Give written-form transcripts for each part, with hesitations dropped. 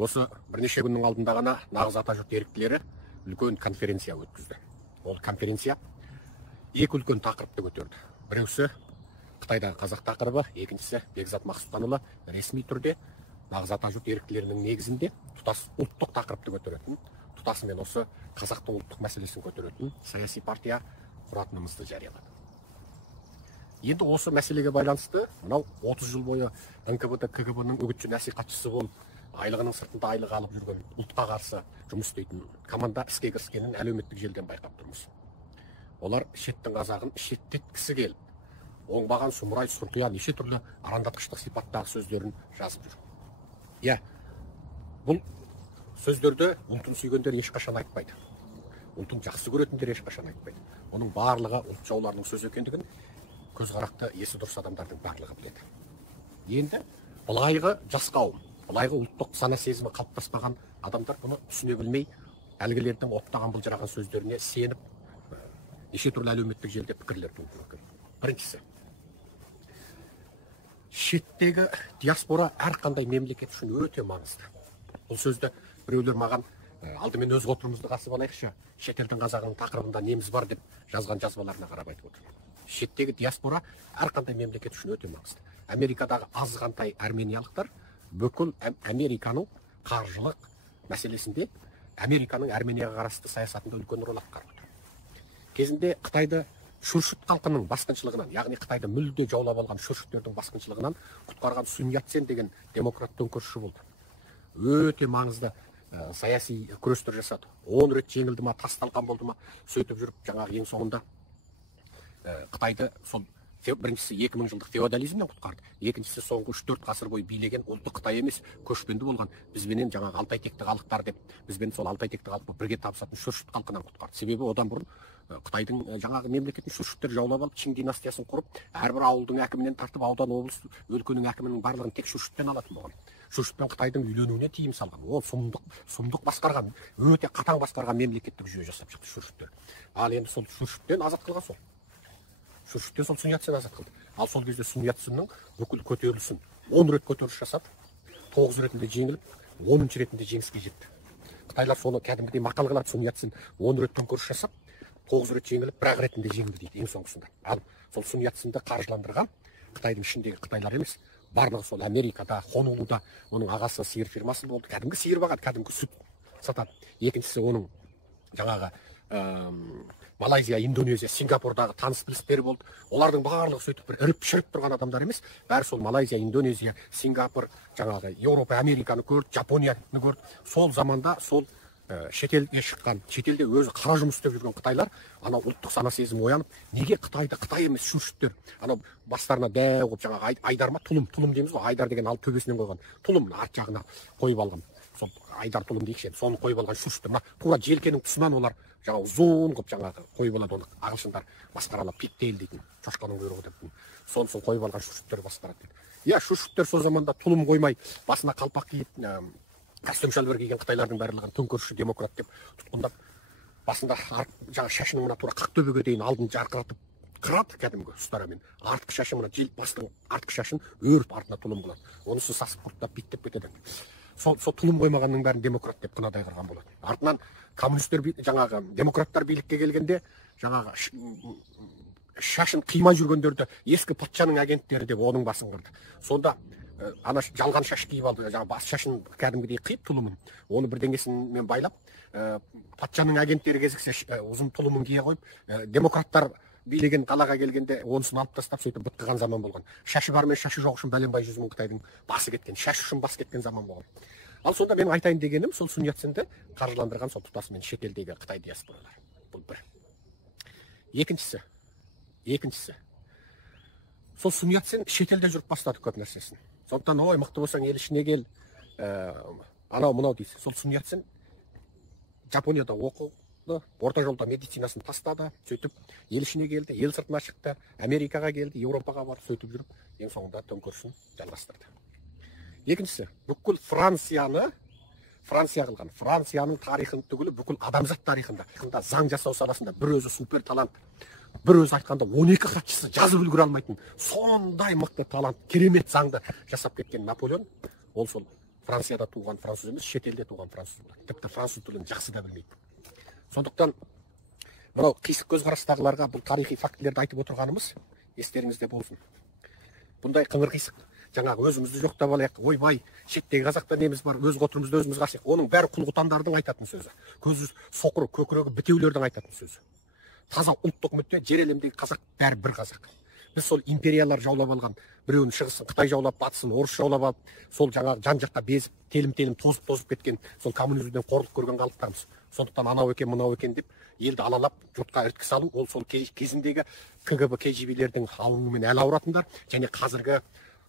Осы бірнеше күннің алдында ғана нағыз атажұрт еріктілері үлкен конференция өткізді. Ол конференция екі үлкен тақырыпты көтерді. Біреусі Қытайдағы қазақ тақырыбы, екіншісі Бекзат Мақсұтханұлы ресми түрде нағыз атажұрт еріктілерінің негізінде тұтас ұлттық тақырыпты көтеретін, тұтасымен осы қазақтың ұлттық мәселесін көтеретін саяси партия құратынымызды жариялады. Енді осы мәселеге байланысты мынау 30 жыл бойы НКВД КГБ-ның үгітші насихатшысы болып, айлығының сыртында айлық алып жүрген, ұлтқа қарсы жұмыс істейтін команда іске кіріскенін әлеуметтік желіден байқап тұрмыз. Олар шеттің қазағын шеттеткісі келіп, оңбаған сұмырай сұрқия неше түрлі арандатқыштық сипаттағы сөздерін жазып жүр. Иә, бұл сөздерді ұлтын сүйгендер ешқашан айтпайды. Ұлтын жақсы көретіндер ешқашан айтпайды. Оның барлығы ұлт жауларының сөз екендігін көзқарақты есі дұрыс адамдардың барлығы біледі. Енді былайғы жас қауым, былайғы ұлттық сана сезімі қалыптаспаған адамдар бұны түсіне білмей, әлгілердің оттаған былжыраған сөздеріне сеніп, неше түрлі әлеуметтік желіде пікірлер туғызуы мүмкін. Біріншісі, шеттегі диаспора әрқандай мемлекет үшін өте маңызды. Бұл сөзді біреулер маған алдымен өз отырымызды қасып алайықшы, шетелдің қазағының тақырыбында неміз бар деп жазған жазбаларына қарап айтып отыр. Шеттегі диаспора әрқандай мемлекет үшін өте маңызды. Америкадағы азғантай армениялықтар бүкіл Американың қаржылық мәселесінде Американың Арменияға қарасты саясатында үлкен рөл атқарып отыр. Кезінде Қытайды Шүршіт халқының басқыншылығынан, яғни Қытайды мүлде жаулап алған шүршіттердің басқыншылығынан құтқарған Сун Яцен деген демократ төңкерісші болды. Өте маңызды саяси күрестер жасады. 10 рет жеңілді ма, тас талқан болды ма, сөйтіп жүріп жаңағы ең соңында Қытайды сол біріншісі 2000 жылдық феодализмнен құтқарды. Екіншісі соңғы 3-4 ғасыр бойы билеген ұлттық Қытай емес, көшпенді болған бізбенен жаңағы алтай текті халықтар деп, бізбен сол алтай текті халық бірге табысатын шүршіт халқынан құтқарды. Себебі одан бұрын Қытайдың жаңағы мемлекетін шүршіттер жаулап алып, Чин династиясын құрып, әрбір ауылдың әкімінен тартып, аудан, облыс, өлкенің әкімінің барлығын тек шүршіттен алатын болған. Шүршітпен Қытайдың үйленуіне тыйым салған. Ол сұмдық басқарған, өте қатаң басқарған мемлекеттік жүйе жасап шықты шүршіттер. Ал енді сол шүршіттен азат қылған сол. Шүршіттен сол Сун Яцен азат қылды. Ал сол кезде Сун Яценнің бүкіл көтерілісін 10 рет көтеріліс жасап, 9 ретінде жеңіліп, 10-шы ретінде жеңіске жетті. Қытайлар соны кәдімгідей мақал қылады. Сун Яцен 10 рет төңкеріс жасап, 9 рет жеңіліп, 1 ретінде жеңілді дейді ең соңғысында. Ал сол Сун Яценді қаржыландырған Қытайдың ішіндегі қытайлар емес, барлығы сол Америкада, Хонолуда, оның ағасы сиыр фирмасы болды. Кәдімгі сиыр бағады, кәдімгі сүт сатады. Екіншісі оның жаңағы Малайзия, Индонезия, Сингапурдағы таныс білістері болды. Олардың барлығы сөйтіп бір іріп шіріп тұрған адамдар емес. Бәрі сол Малайзия, Индонезия, Сингапур, жаңағы Еуропа, Американы көрді, Жапонияны көрді. Сол заманда сол шетелге шыққан, шетелде өзі қара жұмыс істеп жүрген қытайлар, анау ұлттық сана сезімі оянып, неге Қытайда Қытай емес шүршіттер, анау бастарына дәу қылып жаңағы айдар ма, тұлым дейміз ғой, айдар деген алып төбесінен қойған, тұлым арт жағына қойып алған. Сол айдар тұлым дейікші, соны қойып алған шүршіттер, тура желкенің тұсынан олар жаңағы ұзын қылып жаңағы қойып алады, оны ағылшындар басқаралап пиктейл дейтін, шошқаның құйрығы деп, соны қойып алған шүршіттер басқарады дейді. Иә, шүршіттер сол заманда тұлым қоймай, басына қалпақ киіп, костюм шалбар киген қытайлардың барлығын төңкерісші демократ деп тұтқындап, басында жаңағы шашының мына тура қақ төбеге дейін алдын жарқыратып қырады кәдімгі ұстарамен. Артқы шашы мына желп бастың артқы шашын өріп артына тұлым қылады. Онысы сасып құрттап биттеп кетеді. Сол тұлым қоймағанның бәрін демократ деп қынадай қырған болады. Артынан коммунистер жаңағы демократтар билікке келгенде жаңағы шашын қимай жүргендерді ескі патшаның агенттері деп оның басын қырды. Сонда ана жалған шаш киіп алды, жаңағы бас шашын кәдімгідей қиып тұлымын, оны бірдеңесімен байлап, патшаның агенттері кезіксе ұзын тұлымын кие қойып, демократтар билеген қалаға келгенде онысын алып тастап, сөйтіп бітқіған заман болған. Шашы бар мен шашы жоқ үшін бәленбай 100 мың Қытайдың басы кеткен, шаш үшін бас кеткен заман болған. Ал сонда менің айтайын дегенім, сол Сун Яценді қаржыландырған сол тұтасымен шетелдегі Қытай диаспоралар. Бұл бір. Екіншісі. Сол Сун Яцен шетелде жүріп бастады көп нәрсесін. Сондықтан, ой, мықты болсаң ел ішіне кел, анау мынау дейсің. Сол Сун Яцен Жапонияда оқыды, орта жолда медицинасын тастады, сөйтіп ел ішіне келді, ел сыртына шықты, Америкаға келді, Еуропаға барды, сөйтіп жүріп, ең соңында төңкерісін жалғастырды. Екіншісі, бүкіл Франция қылған, Францияның тарихын түгілі бүкіл адамзат тарихында заң жасау саласында бір өзі супер талант, бір өзі айтқанда 12 хатшысы жазып үлгере алмайтын сондай мықты талант, керемет заңды жасап кеткен Наполеон, ол сол Францияда туған француз емес, шетелде туған француз болады. Тіпті француз тілін жақсы да білмейді. Сондықтан мынау қисық көзқарастағыларға бұл тарихи фактілерді айтып отырғанымыз естеріңізде болсын. Бұндай қыңыр қисық жаңағы өзімізді жоқтап алайық, ойбай, шеттегі қазақта неміз бар, өз отырымызды өзіміз қасиық. Оның бәрі құл-құтандардың айтатын сөзі. Көзі соқыры, көкірегі бітеулердің айтатын сөзі. Таза ұлттық мүдде, жер әлемдегі қазақ бәрі бір қазақ. Біз сол империялар жаулап алған, біреуін шығысын Қытай жаулап, батысын орыс жаулап алып, сол жаңағы жан-жаққа безіп, телім-телім тозып кеткен, сол коммунизмден қорлық көрген халықтармыз. Сондықтан анау екен, мынау екен деп елді алалап, жұртқа іріткі салу, ол сол кезіндегі КГБ КГБ-лердің алуымен әлі ауыратындар, және қазіргі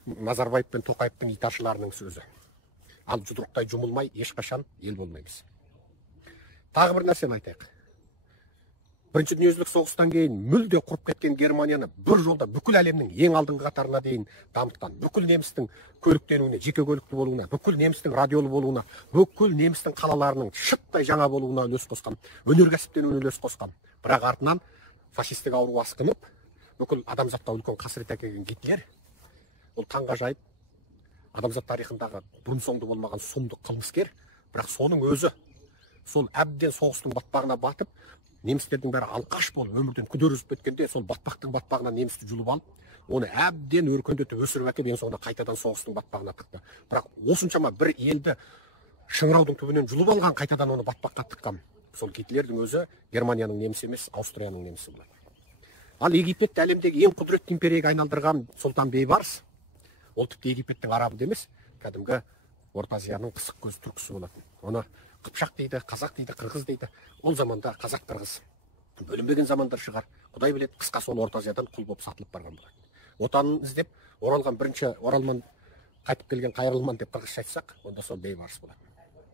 Назарбаев пен Тоқаевтың итаршыларының сөзі. Ал жұдырықтай жұмылмай ешқашан ел болмаймыз. Тағы бір нәрсені айтайық. Бірінші дүниежүзілік соғыстан кейін мүлде құрып кеткен Германияны бір жолда бүкіл әлемнің ең алдыңғы қатарына дейін дамытқан, бүкіл немістің көліктенуіне, жеке көлікті болуына, бүкіл немістің радиолы болуына, бүкіл немістің қалаларының шыттай жаңа болуына үлес қосқан, өнеркәсіптенуіне үлес қосқан. Бірақ артынан фашистік ауру асқынып, бүкіл адамзатқа үлкен қасірет әкелген Гитлер, ол таңғажайып адамзат тарихындағы бұрын-соңды болмаған сұмдық қылмыскер, бірақ соның өзі сол әбден соғыстың батпағына батып, немістердің бәрі алқаш болып өмірден күдер үзіп кеткенде, сол батпақтың батпағынан немісті жұлып алып, оны әбден өркендетіп өсіріп әкеп, ең соңында қайтадан соғыстың батпағына тықты. Бірақ осыншама бір елді шыңыраудың түбінен жұлып алған, қайтадан оны батпаққа тыққан сол Гитлердің өзі Германияның немісі емес, Аустрияның немісі болады. Ал Египет әлемдегі ең құдіретті империяға айналдырған Сұлтан Бейбарыс, ол тіпті Египеттің арабы емес, кәдімгі Орта Азияның қысық көз түркісі болатын. Оны Қыпшақ дейді, қазақ дейді, қырғыз дейді. Ол заманда қазақ қырғыз бөлінбеген замандар шығар. Құдай біледі, қысқасы ол Орта Азиядан құл болып сатылып барған болады. Отанын іздеп оралған бірінші оралман қайтып келген қайырылман деп қырғызша айтсақ, онда сол Бейбарыс болады.